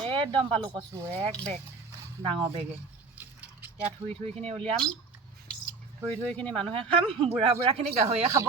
একদম পালোঁ কচু এক বেগ ডাঙৰ বেগে ইয়াত থুইখিনি উলিয়াম থুইখিনি মানুহে খাম বুঢ়াখিনি গাহৰিয়ে খাব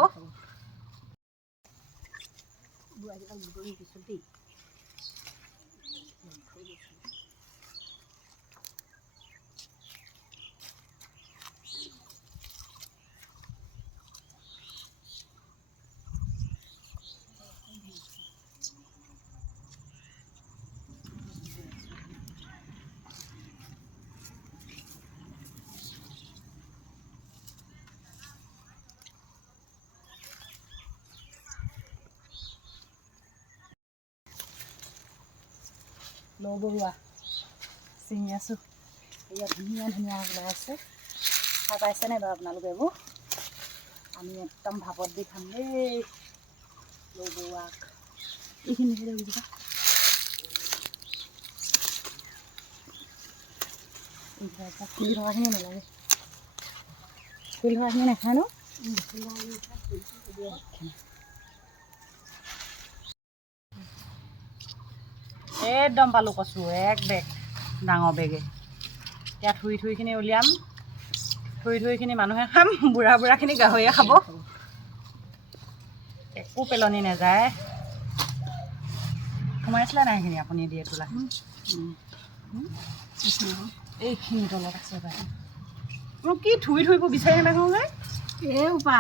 লৌ বৰুৱা চিঙি আছোঁ ইয়াত ধুনীয়া ওলাই আছে খাই পাইছে নাই বাৰু আপোনালোকে এইবোৰ আমি একদম ভাপত দি খাম দেই লৌ বৰুৱাক এইখিনি বুজিবা ফুলি থকাখিনি নালাগে ফুলি থকাখিনি নাখায় ন একদম পালোঁ কচু এক বেগ ডাঙৰ বেগে ইয়াত থুইখিনি উলিয়াম থুইখিনি মানুহে খাম বুঢ়াখিনি গাহৰিয়ে খাব একো পেলনি নাযায় সোমাইছিলে নাই সেইখিনি আপুনি দিয়ে তোলা এইখিনি তলত আছে পাই মোক কি থুইবোৰ বিচাৰি নাথাকোঁ যে এই উপা